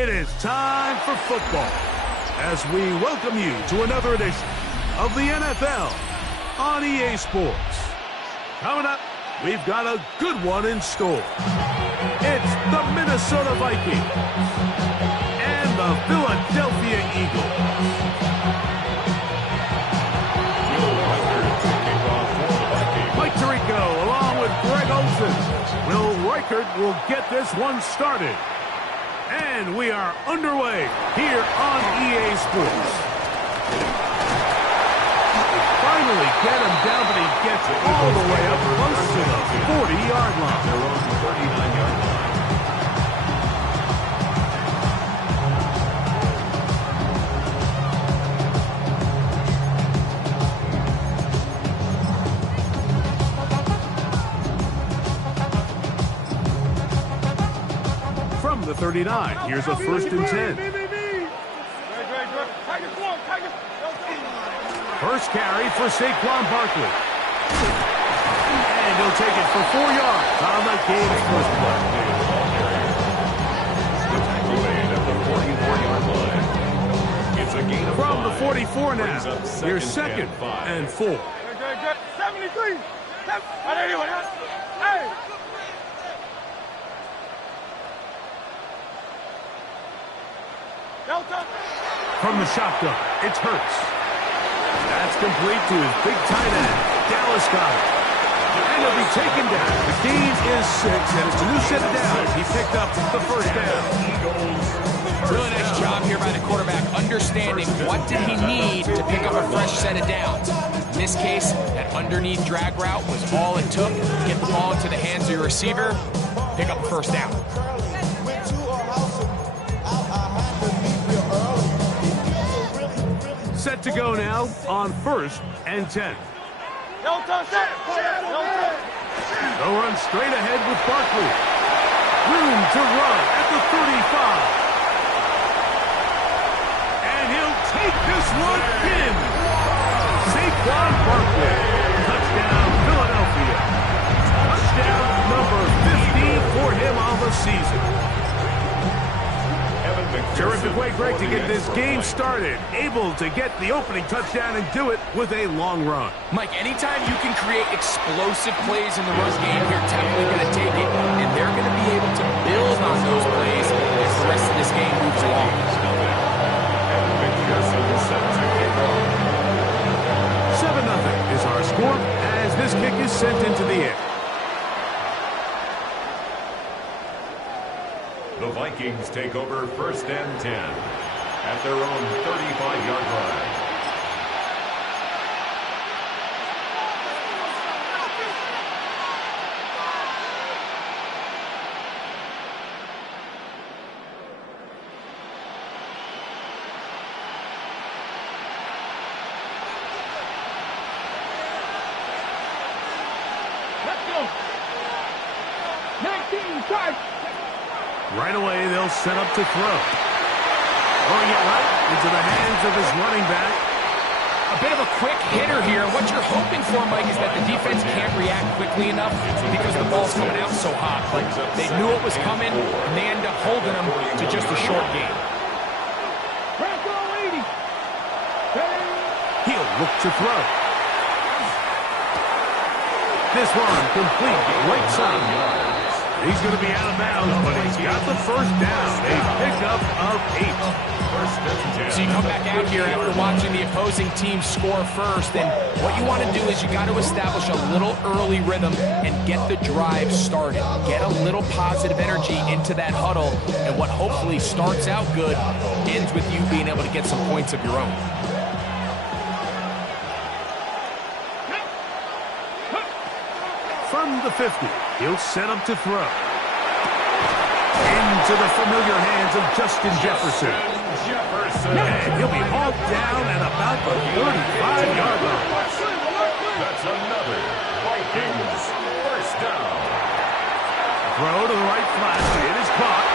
It is time for football as we welcome you to another edition of the NFL on EA Sports. Coming up, we've got a good one in store. It's the Minnesota Vikings and the Philadelphia Eagles. Mike Tirico along with Greg Olsen. Will Reichert will get this one started. And we are underway here on EA Sports. Finally get him down, but he gets all the way up close to the 40-yard line. Their own 39-yard line. From the 39, here's a 1st and 10. First carry for Saquon Barkley. And he'll take it for 4 yards on the game's first play. From the 44 now, here's 2nd and 4. 73. Hey! From the shotgun, it's Hurts. That's complete to his big tight end. Dallas got it. And he'll be taken down. The gain is 6, and it's a new set of downs. He picked up the first down. Really nice job here by the quarterback, understanding what did he need to pick up a fresh set of downs. In this case, that underneath drag route was all it took to get the ball into the hands of your receiver, pick up a first down. Set to go now on 1st and 10. They'll run straight ahead with Barkley. Room to run at the 35. And he'll take this one in. Saquon Barkley. Touchdown, Philadelphia. Touchdown number 15 for him on the season. Terrific way, Greg, to get this game started. Able to get the opening touchdown and do it with a long run. Mike, anytime you can create explosive plays in the run game, you're definitely going to take it, and they're going to be able to build on those plays as the rest of this game moves along. 7-0 is our score as this kick is sent into the air. The Vikings take over 1st and 10 at their own 35-yard line. Let's go. 19 strikes. Right away, they'll set up to throw. Throwing it right into the hands of his running back. A bit of a quick hitter here. What you're hoping for, Mike, is that the defense can't react quickly enough because the ball's coming out so hot. But they knew it was coming, and they end up holding them to just a short game. He'll look to throw. This one complete right side. He's going to be out of bounds, but he's got the first down. A pickup of 8. So you come back out here after watching the opposing team score first, and what you want to do is you got to establish a little early rhythm and get the drive started. Get a little positive energy into that huddle, and what hopefully starts out good ends with you being able to get some points of your own. From the 50, he'll set up to throw. Into the familiar hands of Justin Jefferson. And he'll be hauled down at about the 35-yard line. That's another Vikings first down. Throw to the right flat. It is caught.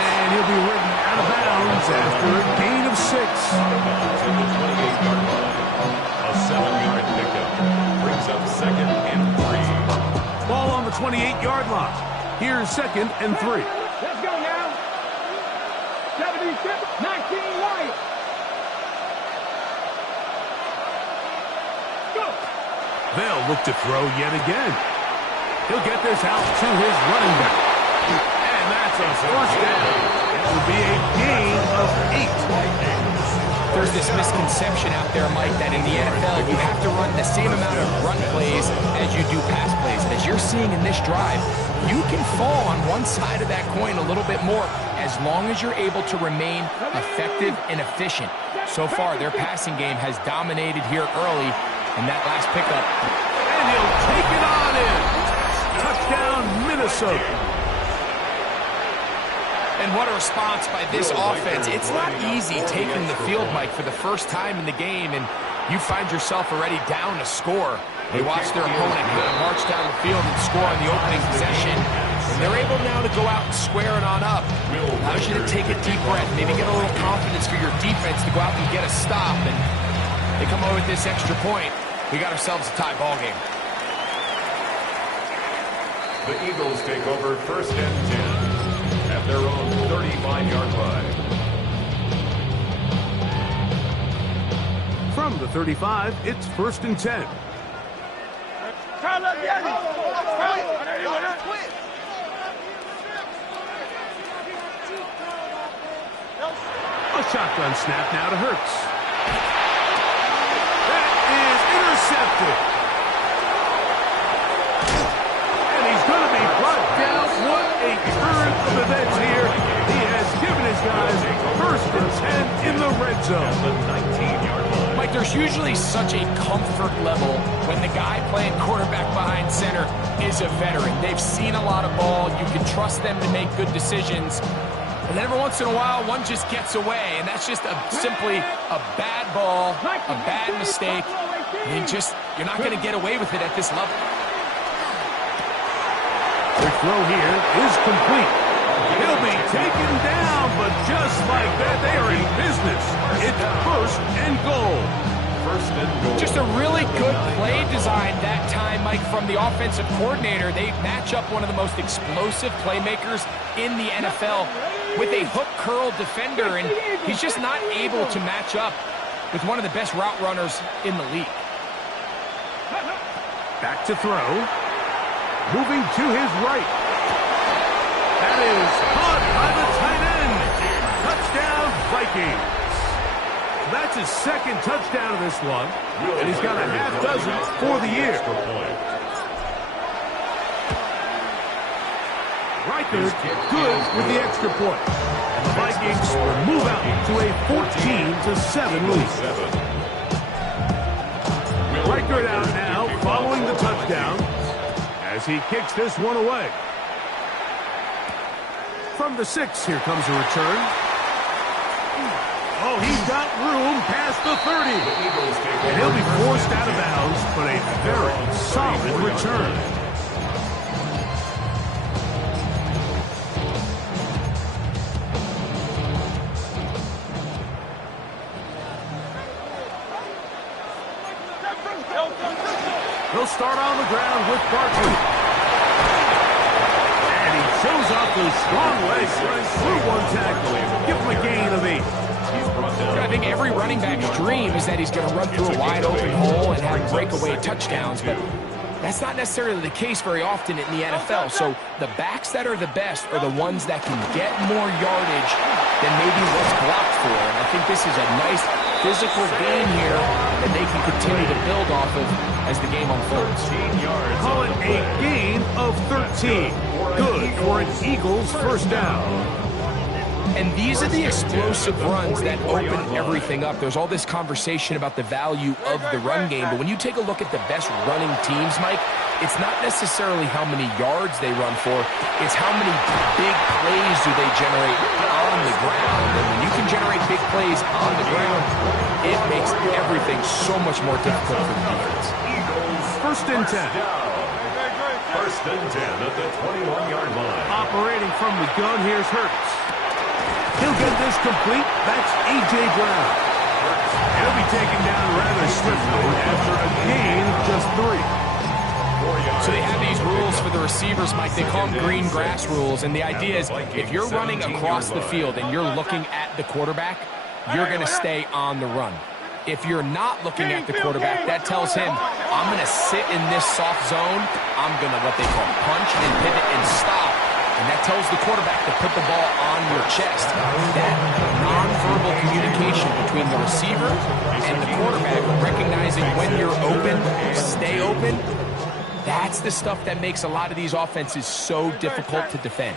And he'll be ridden out of bounds after a gain of 6. To the 28-yard line. A 7-yard pickup. Brings up 2nd and 3. Ball on the 28-yard line. Here's 2nd and 3. Let's go now. They'll look to throw yet again. He'll get this out to his running back. And that's a first down. It will be a gain of 8. There's this misconception out there, Mike, that in the NFL you have to run the same amount of run plays as you do pass plays. And as you're seeing in this drive, you can fall on one side of that coin a little bit more as long as you're able to remain effective and efficient. So far, their passing game has dominated here early, and that last pickup. And he'll take it on in. Touchdown, Minnesota. And what a response by this offense. It's not easy taking the field, Mike, for the first time in the game, and you find yourself already down to score. They watch their opponent kind of march down the field and score on the opening possession. And they're able now to go out and square it on up. Allows you to take a deep breath, maybe get a little confidence for your defense to go out and get a stop. And they come over with this extra point. We got ourselves a tie ball game. The Eagles take over first and 10 at their own 35-yard line. From the 35, it's first and 10. A shotgun snap now to Hurts. That is intercepted. And he's going to be brought down. What a turn of events here. He has given his guys first and 10 in the red zone. The 19-yard line. Mike, there's usually such a comfort level when the guy playing quarterback behind center is a veteran. They've seen a lot of ball. You can trust them to make good decisions. And then every once in a while, one just gets away, and that's just simply a bad ball, a bad mistake. And you're not going to get away with it at this level. The throw here is complete. He'll be taken down, but just like that, they are in business. It's first and goal. First and goal. Just a really good play design that time, Mike, from the offensive coordinator. They match up one of the most explosive playmakers in the NFL with a hook curl defender, and he's just not able to match up with one of the best route runners in the league. Back to throw. Moving to his right. That is caught by the tight end. Touchdown, Vikings. That's his second touchdown of this one, and he's got a half dozen for the year. Reichard good with the extra point. And the Vikings will move out to a 14-7 lead. Reichard out now following the touchdown as he kicks this one away. From the 6, here comes a return. Oh, he's got room past the 30. And he'll be forced out of bounds, but a very solid return. He'll start on the ground with Barkley. And he shows off those strong legs through one tackle. Give him a gain of 8. I think every running back's dream is that he's going to run through a wide open hole and have breakaway touchdowns, but that's not necessarily the case very often in the NFL. So the backs that are the best are the ones that can get more yardage than maybe what's blocked for. And I think this is a nice physical gain here that they can continue to build off of as the game unfolds. Call it a gain of 13. Good for an Eagles first down. And these are the explosive runs that open everything up. There's all this conversation about the value of the run game, but when you take a look at the best running teams, Mike, it's not necessarily how many yards they run for, it's how many big plays do they generate on the ground. And when you can generate big plays on the ground, it makes everything so much more difficult for the defense. First and 10. First and 10 at the 21-yard line. Operating from the gun, here's Hurts. He'll get this complete. That's A.J. Brown. He'll be taken down rather swiftly after a gain of just 3. So they have these rules for the receivers, Mike. They call them green grass rules. And the idea is if you're running across the field and you're looking at the quarterback, you're going to stay on the run. If you're not looking at the quarterback, that tells him, I'm going to sit in this soft zone. I'm going to what they call punch and pivot and stop. And that tells the quarterback to put the ball on your chest. That nonverbal communication between the receiver and the quarterback, recognizing when you're open, stay open, that's the stuff that makes a lot of these offenses so difficult to defend.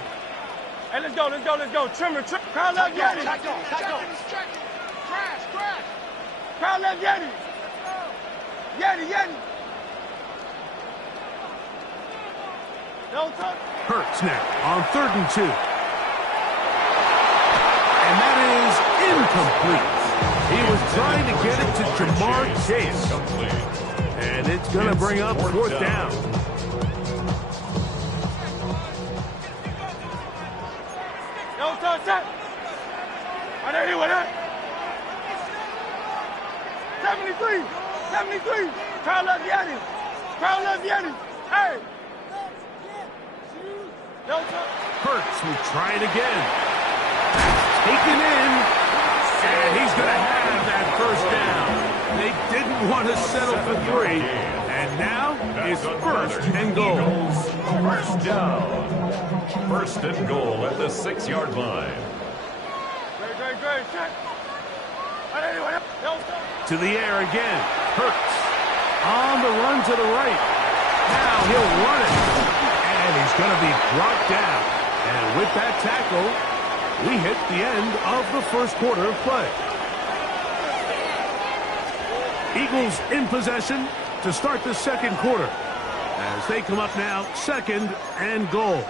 Hey, let's go. Trimmer. Crowd left, Yeti. Crash. Crowd left, Yeti. Yeti. Don't touch. Hurts now on 3rd and 2. And that is incomplete. He was trying to get it to Jamar Chase. And it's going to bring up 4th down. Don't touch that. Right there, with that. 73. Crowd left, Yeti. Hey. Hurts will try it again. Taken in. And he's going to have that 1st down. They didn't want to settle for 3. And now it's 1st and goal. 1st down. 1st and goal at the 6-yard line. Great. Check. To the air again. Hurts. On the run to the right. Now he'll run it. And he's going to be brought down. And with that tackle, we hit the end of the 1st quarter of play. Eagles in possession to start the 2nd quarter. As they come up now, 2nd and goal.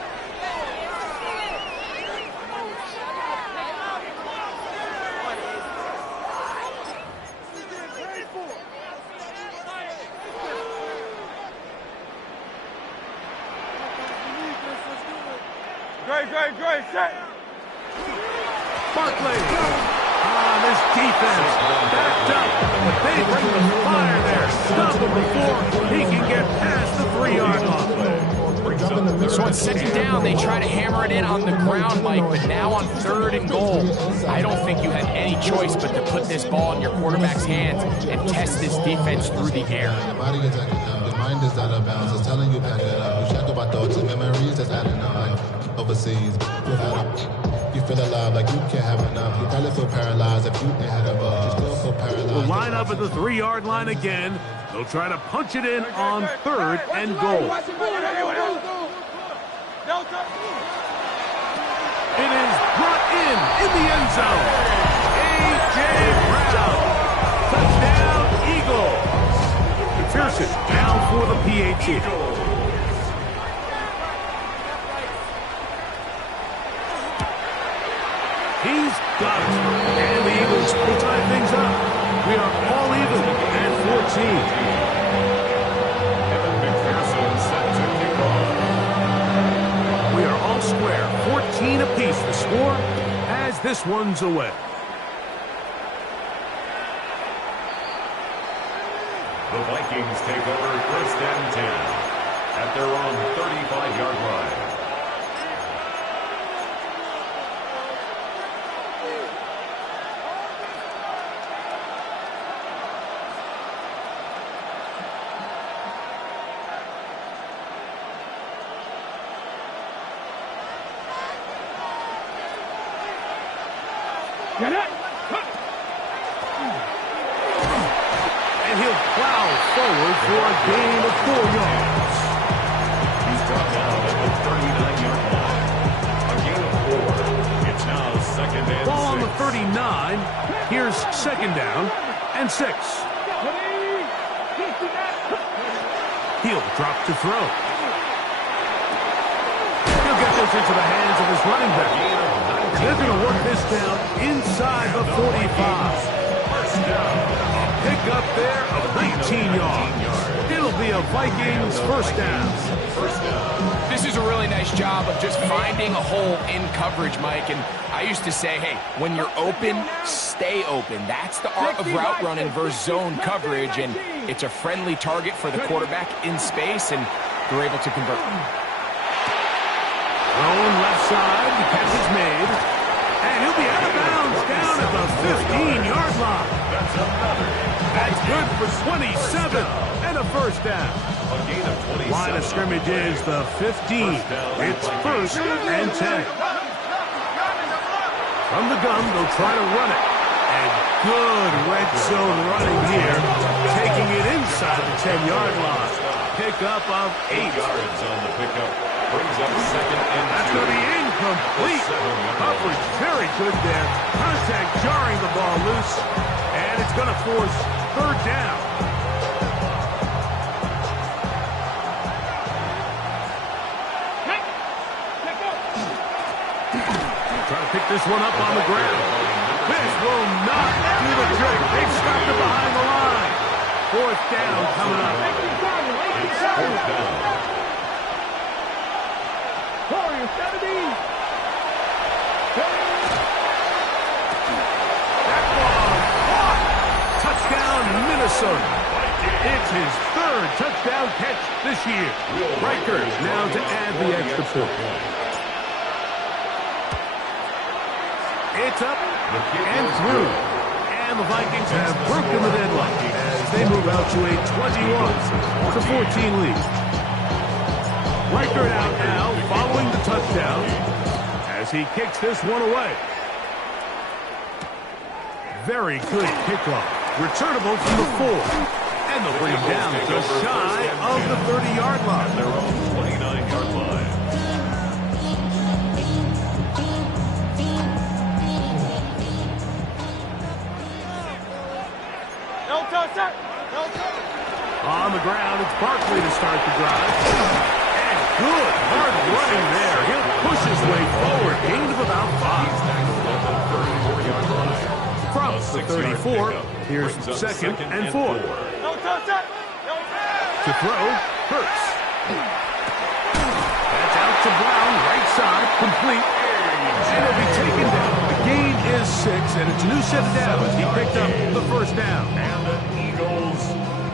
Great, set. Barkley. This defense backed up, but they bring the fire there. Stop him before he can get past the 3-yard line. So on 2nd down, they try to hammer it in on the ground, Mike, but now on 3rd and goal, I don't think you have any choice but to put this ball in your quarterback's hands and test this defense through the air. Your body is acting up, your mind is out of bounds, it's telling you back it up. You check about thoughts and memories that's adding up. Overseas, you feel alive like you can't have enough. You probably feel paralyzed if you ain't had a buzz. You still feel paralyzed. We'll line up at the 3-yard line again. They'll try to punch it in on 3rd and goal. It is brought in the end zone. A.J. Brown. Touchdown, Eagles. Pearson down for the PAT. He's got it. And the Eagles will tie things up. We are all even at 14. Evan McPherson set to kick off. We are all square. 14 apiece the score as this one's away. The Vikings take over 1st and 10 at their own 35-yard line. And he'll plow forward for a gain of 4 yards. He's brought down at the 39-yard line. A gain of 4. It's now 2nd and 6. Ball on the 39. Here's 2nd down and 6. He'll drop to throw. He'll get this into the hands of his running back. They're going to work this down inside the 45. First down. Pick up there of 19 yards. It'll be a Vikings 1st down. This is a really nice job of just finding a hole in coverage, Mike. And I used to say, hey, when you're open, stay open. That's the art of route running versus zone coverage. And it's a friendly target for the quarterback in space, and they're able to convert. Thrown left side, the catch is made. And he'll be out of bounds down at the 15-yard line. That's another That's good for 27 and a first down. A gain of 27. Line of scrimmage is the 15. It's first and 10. From the gun, they'll try to run it. And good red zone running here, taking it inside the 10-yard line. Pickup of 8. 8 yards on the pickup. Brings up second and 2. That's going to be incomplete. Coverage very good there. Contact jarring the ball loose. And it's going to force third down. Trying to pick this one up on the ground. This will not do the trick. They've stopped it behind the line. Fourth down coming up. It's fourth down. Touchdown, Minnesota. It's his third touchdown catch this year. Rikers now to add the extra point. It's up and through. And the Vikings have broken the deadlock as they move out to a 21-14 lead. Reichert out now following the touchdown as he kicks this one away. Very good kickoff. Returnable from the 4. And they'll bring him down just shy of the 30-yard line. Their own 29-yard line. On the ground, it's Barkley to start the drive. And good hard running there. He'll push his way forward. Gain of about 5. From the 34, here's second and 4. To throw, Hurts. That's out to Brown, right side, complete. And it'll be taken down. The gain is 6, and it's a new set of downs. He picked up the first down. And the Eagles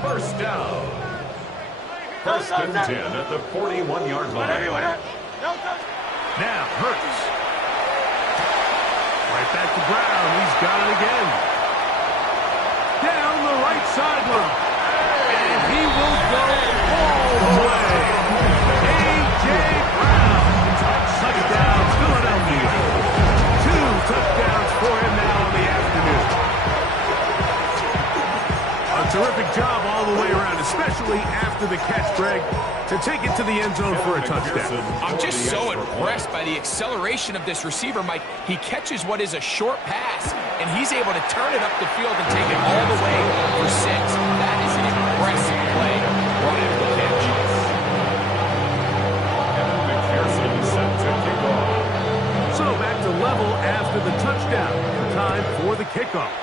first down. First and 10 at the 41-yard line. Now, Hurts. Right back to Brown. He's got it again. Down the right sideline. And he will go all the way. A.J. Brown. Touchdown, Philadelphia. 2 touchdowns for him now in the afternoon. A terrific job all the way around, especially after the catch, Greg, to take it to the end zone for a touchdown. I'm just so impressed by the acceleration of this receiver, Mike. He catches what is a short pass, and he's able to turn it up the field and take it all the way for 6. That is an impressive play right after the catch. Set to kick off. So back to level after the touchdown. Time for the kickoff.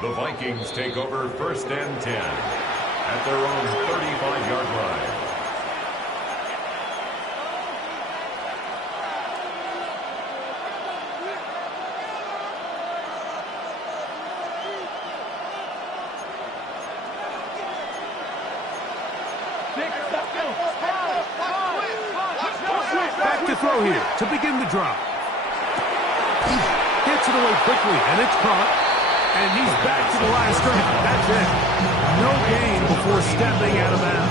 The Vikings take over first and 10 at their own 35-yard line. Back to throw here to begin the drive. Gets it away quickly, and it's caught. And he's back to the line of scrimmage. That's it. No gain before stepping out of bounds.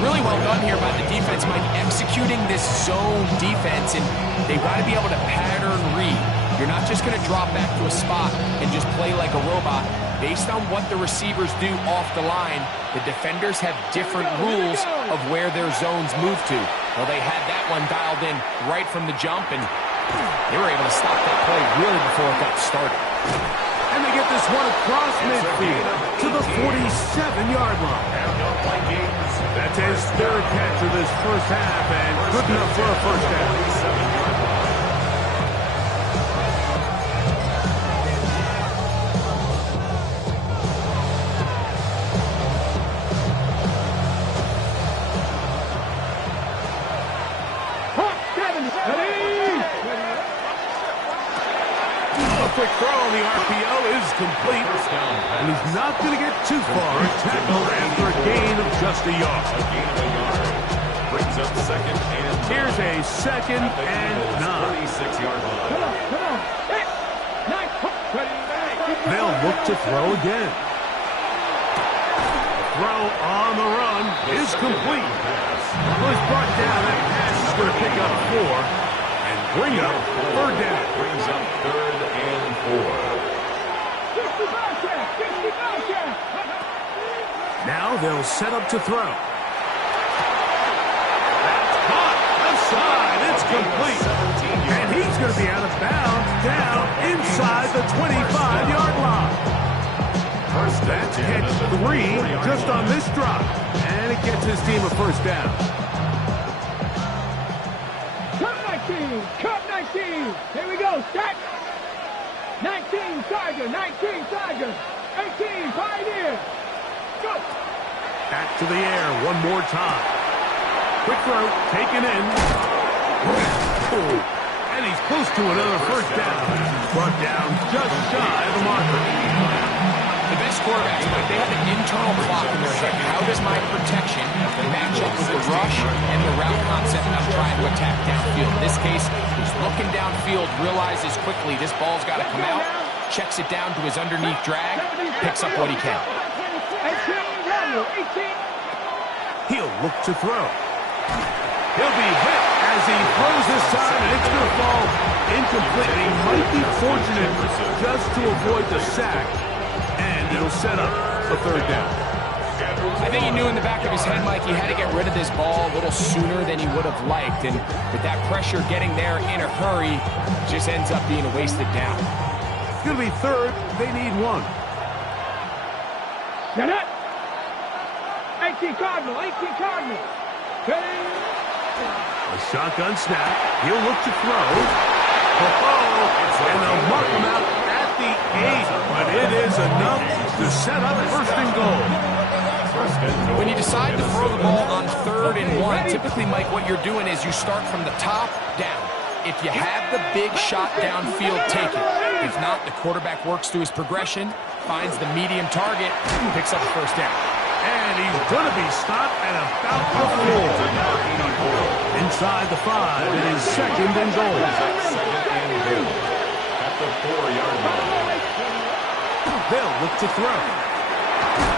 Really well done here by the defense, Mike, executing this zone defense, and they've got to be able to pattern read. You're not just going to drop back to a spot and just play like a robot. Based on what the receivers do off the line, the defenders have different rules of where their zones move to. Well, they had that one dialed in right from the jump, and they were able to stop that play really before it got started. And they get this one across midfield to the 47-yard line. That's his third catch of this first half, and good enough for a first down. Quick throw on the RPO is complete, and he's not going to get too far. Tackle after a gain of just a yard. Brings up second and 9. Here's a second and 9. 36-yard line. They'll look to throw again. Throw on the run is complete. Well, he's brought down. That pass is going to pick up 4 and bring up third down. Brings up 3rd and 4. Now they'll set up to throw. That's caught. Left side. It's complete. And he's going to be out of bounds down inside the 25-yard line. That's catch 3 just on this drop. And it gets his team a first down. Cut 19. Cut 19. Here we go. Stack. 19 Tiger. 19 Tiger. 18 Pioneer. Go. Back to the air one more time. Quick throw, taken in. And he's close to another first down. Brought down just shy of the marker. The best quarterbacks, Mike, they have an internal clock in their head. How does my protection match up with the rush and the route concept I'm trying to attack downfield? In this case, he's looking downfield, realizes quickly this ball's got to come out, checks it down to his underneath drag, picks up what he can. 18. He'll look to throw. He'll be hit as he throws this time, and it's going to fall incomplete. He might be fortunate just to avoid the sack, and it'll set up a third down. I think he knew in the back of his head, Mike, he had to get rid of this ball a little sooner than he would have liked, and with that pressure getting there in a hurry, just ends up being a wasted down. It's going to be third. They need 1. Get it. 18 Cardinal. 18 Cardinal. A shotgun snap. He'll look to throw. And they'll mark him out at the 8. But it is enough to set up first and goal. When you decide to throw the ball on 3rd and 1, typically, Mike, what you're doing is you start from the top down. If you have the big shot downfield, take it. If not, the quarterback works through his progression, finds the medium target, picks up the first down. And he's going to be stopped at about the 4. Inside the 5, it is second and goal. At the 4-yard line. They'll look to throw.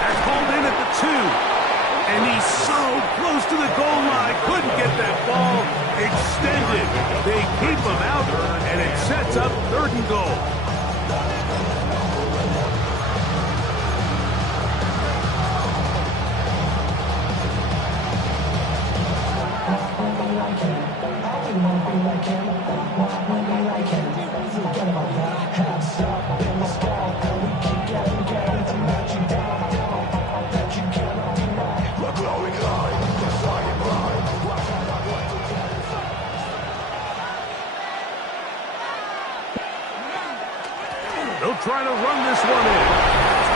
That's called in at the 2. And he's so close to the goal line, couldn't get that ball extended. They keep him out, and it sets up 3rd and goal. They'll try to run this one in.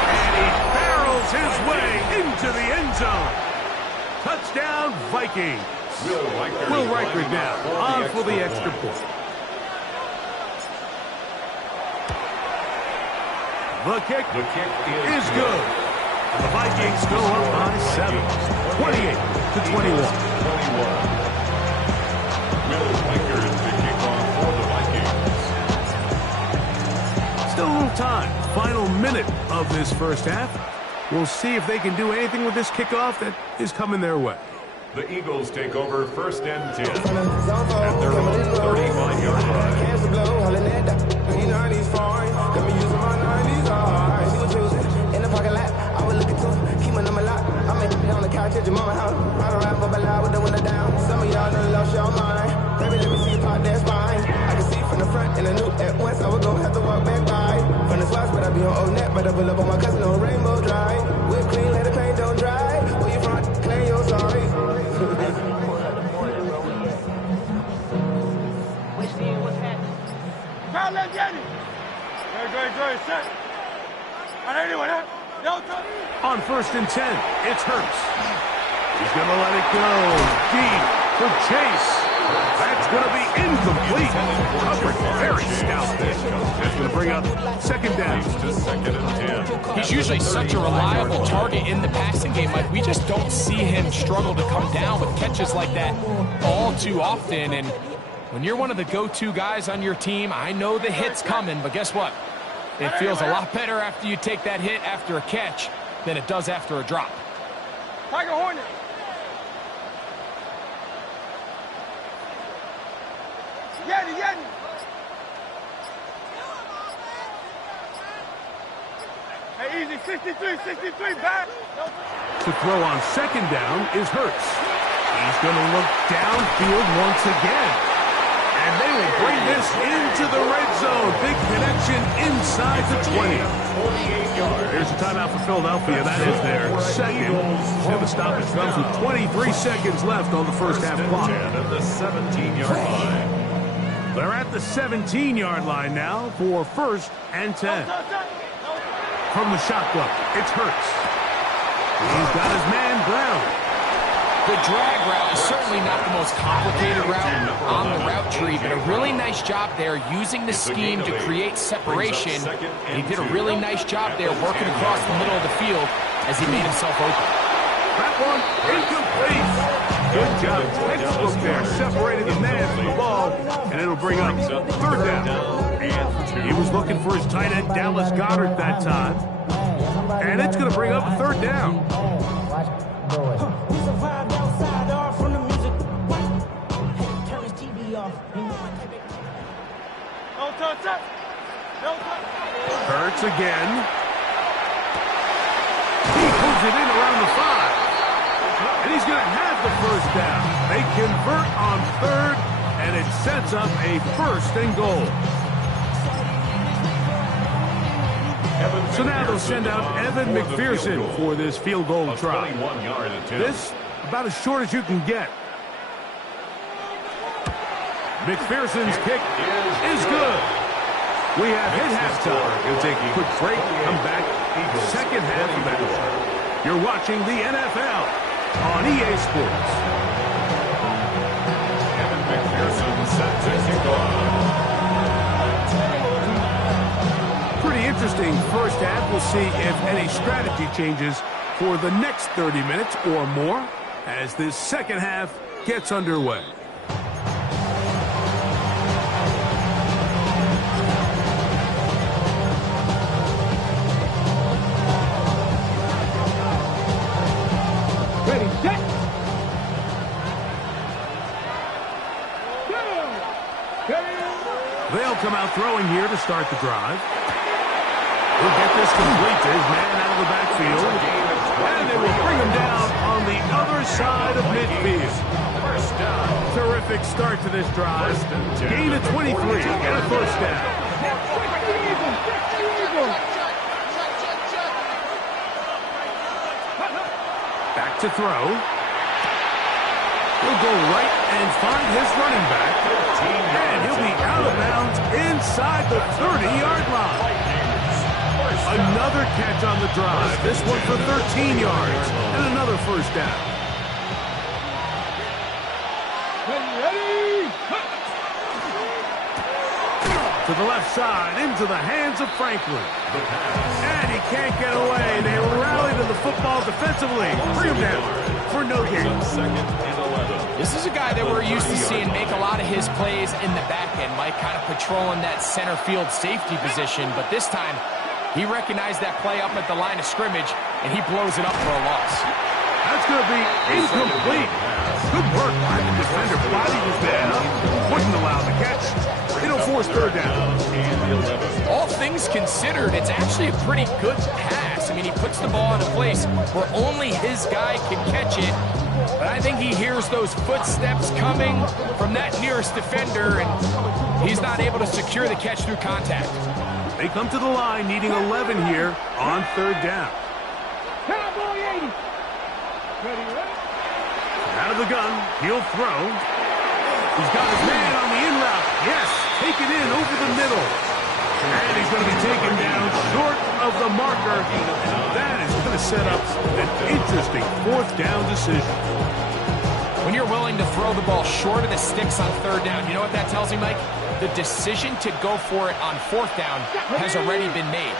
And he barrels his way into the end zone. Touchdown, Vikings. Will Riker now on for the extra point. The kick is good. The Vikings go up by 7, 28-21. Will Riker is the kickoff for the Vikings. Still a little time. Final minute of this first half. We'll see if they can do anything with this kickoff that is coming their way. The Eagles take over 1st and 10 at their own 35-yard line. But I pull up on my cousin on Rainbow Drive. Whip clean, let the paint don't dry. Where you from? Claim you're sorry. Crowd, let's get it. Joy, set. On anyone, huh? On 1st and 10, it's Hurts. He's going to let it go deep for Chase. That's going to be incomplete. Covered very stout there. That's going to bring up 2nd down. To 2nd and 10. He's usually such a reliable target in the passing game. Like, we just don't see him struggle to come down with catches like that all too often. And when you're one of the go-to guys on your team, I know the hit's coming, but guess what? It feels a lot better after you take that hit after a catch than it does after a drop. Tiger Hornet. Yeti, Yeti. Hey, easy, 63, back. To throw on second down is Hurts. He's going to look downfield once again. And they will bring this into the red zone. Big connection inside the 20. Here's a timeout for Philadelphia. That is their second. And the stoppage comes with 23 seconds left on the first half clock. At the 17-yard line. They're at the 17-yard line now for 1st and 10. From the shotgun, it's Hurts. He's got his man Brown. The drag route is certainly not the most complicated route on the route tree, but a really nice job there using the scheme to create separation. And he did a really nice job there working across the middle of the field as he made himself open. That one incomplete. Good job. Textbook there. Separated the man from the ball, and it'll bring up 3rd down. He was looking for his tight end, Dallas Goedert, that time. And it's going to bring up 3rd down. Hurts again. He pulls it in around the 5. And he's going to have the 1st down. They convert on 3rd, and it sets up a 1st and goal. So now they'll send out Evan McPherson for this field goal try. This, about as short as you can get. McPherson's kick is good. We have hit halftime. We'll take a quick break, come back, second half of action. You're watching the NFL on EA Sports. Evan McPherson set to kick off. Pretty interesting first half. We'll see if any strategy changes for the next 30 minutes or more as this second half gets underway. Ready, set. They'll come out throwing here to start the drive. He'll get this complete to his man out of the backfield. And they will bring him down on the other side of midfield. Terrific start to this drive. Gain of 23 and a 1st down. Back to throw. He'll go right and find his running back. And he'll be out of bounds inside the 30-yard line. Another catch on the drive. This one for 13 yards. And another 1st down. Ready. To the left side, into the hands of Franklin. And he can't get away. They rally to the football defensively. Bring him down for no gain. This is a guy that we're used to seeing make a lot of his plays in the back end, Mike, kind of patrolling that center field safety position. But this time, he recognized that play up at the line of scrimmage, and he blows it up for a loss. That's going to be incomplete. Good work by the defender. Body was down. Wouldn't allow the catch. It'll force 3rd down. All things considered, it's actually a pretty good pass. I mean, he puts the ball in a place where only his guy can catch it. But I think he hears those footsteps coming from that nearest defender, and he's not able to secure the catch through contact. They come to the line needing 11 here on 3rd down. Cowboy 80. Ready. Out of the gun, he'll throw. He's got his man on the in route. Yes, take it in over the middle. And he's going to be taken down short of the marker. That is going to set up an interesting 4th down decision. When you're willing to throw the ball short of the sticks on 3rd down, you know what that tells me, Mike? The decision to go for it on 4th down has already been made.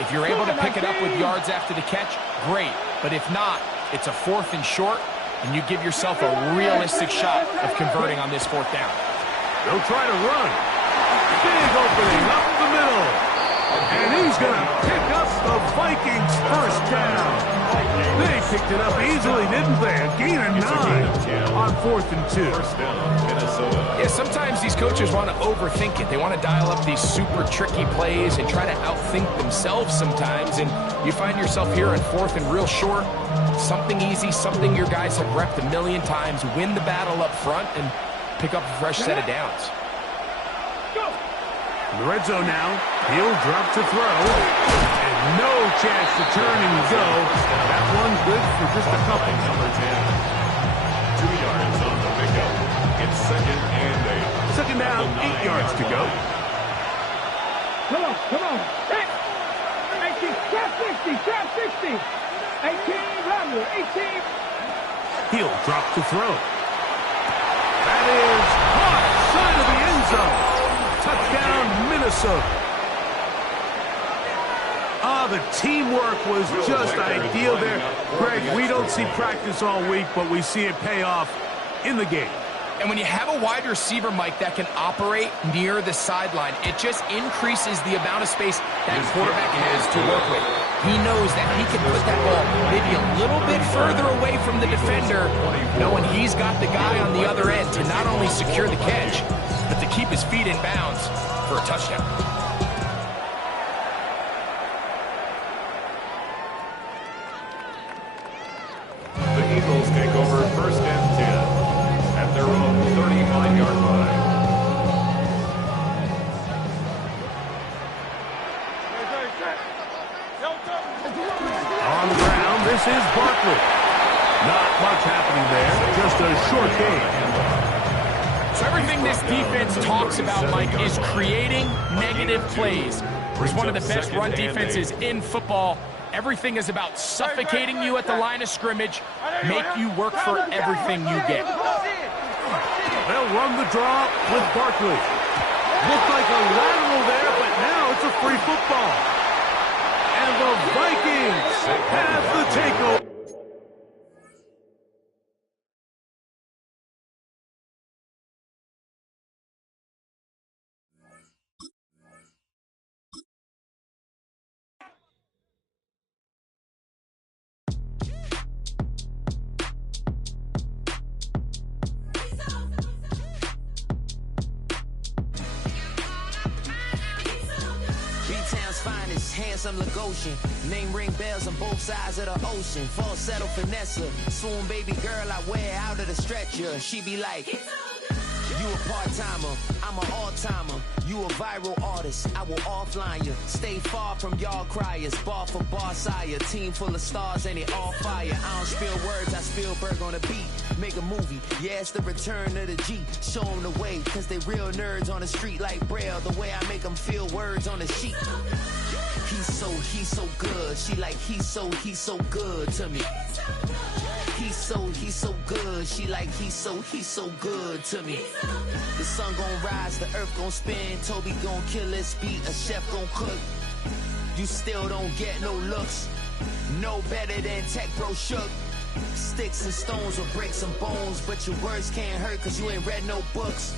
If you're able to pick it up with yards after the catch, great. But if not, it's a 4th and short, and you give yourself a realistic shot of converting on this 4th down. They'll try to run. Big opening up the middle. And he's going to pick up the Vikings first down. They picked it up easily, didn't they? A gain of 9 on 4th and 2. First down, Minnesota. Yeah, sometimes these coaches want to overthink it. They want to dial up these super tricky plays and try to outthink themselves sometimes. And you find yourself here on 4th and real short. Something easy, something your guys have repped a million times. Win the battle up front and pick up a fresh set of downs. In the red zone now, he'll drop to throw. And no chance to turn and go. That one good for just a couple. Number 10. 2 yards on the pickup. It's 2nd and 8. Second down, 8 yards to go. Come on, come on. 18, trap 60, trap 60. 18, Romney, 18. He'll drop to throw. That is caught, side of the end zone. Touchdown, Minnesota. The teamwork was just ideal there. Greg, we don't see practice all week, but we see it pay off in the game. And when you have a wide receiver, Mike, that can operate near the sideline, it just increases the amount of space that quarterback has to work with. He knows that he can put that ball maybe a little bit further away from the defender, knowing he's got the guy on the other end to not only secure the catch, but to keep his feet in bounds for a touchdown. The Eagles take over 1st and 10 at their own 35-yard line. On the ground, this is Barkley. Not much happening there, just a short gain. So everything this defense talks about, Mike, is creating negative plays. It's one of the best run defenses in football. Everything is about suffocating you at the line of scrimmage, make you work for everything you get. They'll run the draw with Barkley. Looked like a lateral there, but now it's a free football. And the Vikings have the takeover. Handsome Lagosian, name ring bells on both sides of the ocean. Falsetto finesse, swoon baby girl I wear out of the stretcher. She be like, you a part-timer, I'm an all-timer. You a viral artist, I will offline you. Stay far from y'all criers, bar for bar sire. Team full of stars and it all fire. I don't spill words, I Spielberg on a beat. Make a movie, yeah, it's the return of the G. Show them the way, cause they real nerds on the street like Braille. The way I make them feel words on the sheet. He's so good. She like, he's so good to me. He's so good. She like, he's so good to me. The sun gon' rise, the earth gon' spin. Toby gon' kill this beat, a chef gon' cook. You still don't get no looks. No better than Tech Bro Shook. Sticks and stones will break some bones, but your words can't hurt cause you ain't read no books.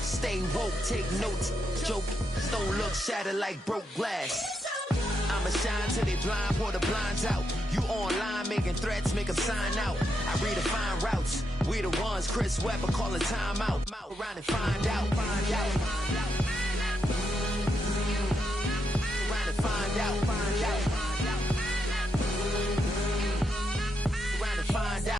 Stay woke, take notes, joke, don't look shattered like broke glass. I'ma shine till they blind, pour the blinds out. You online making threats, make them sign out. I redefine routes, we the ones Chris Webber calling time out. Around and find out. Around and find out.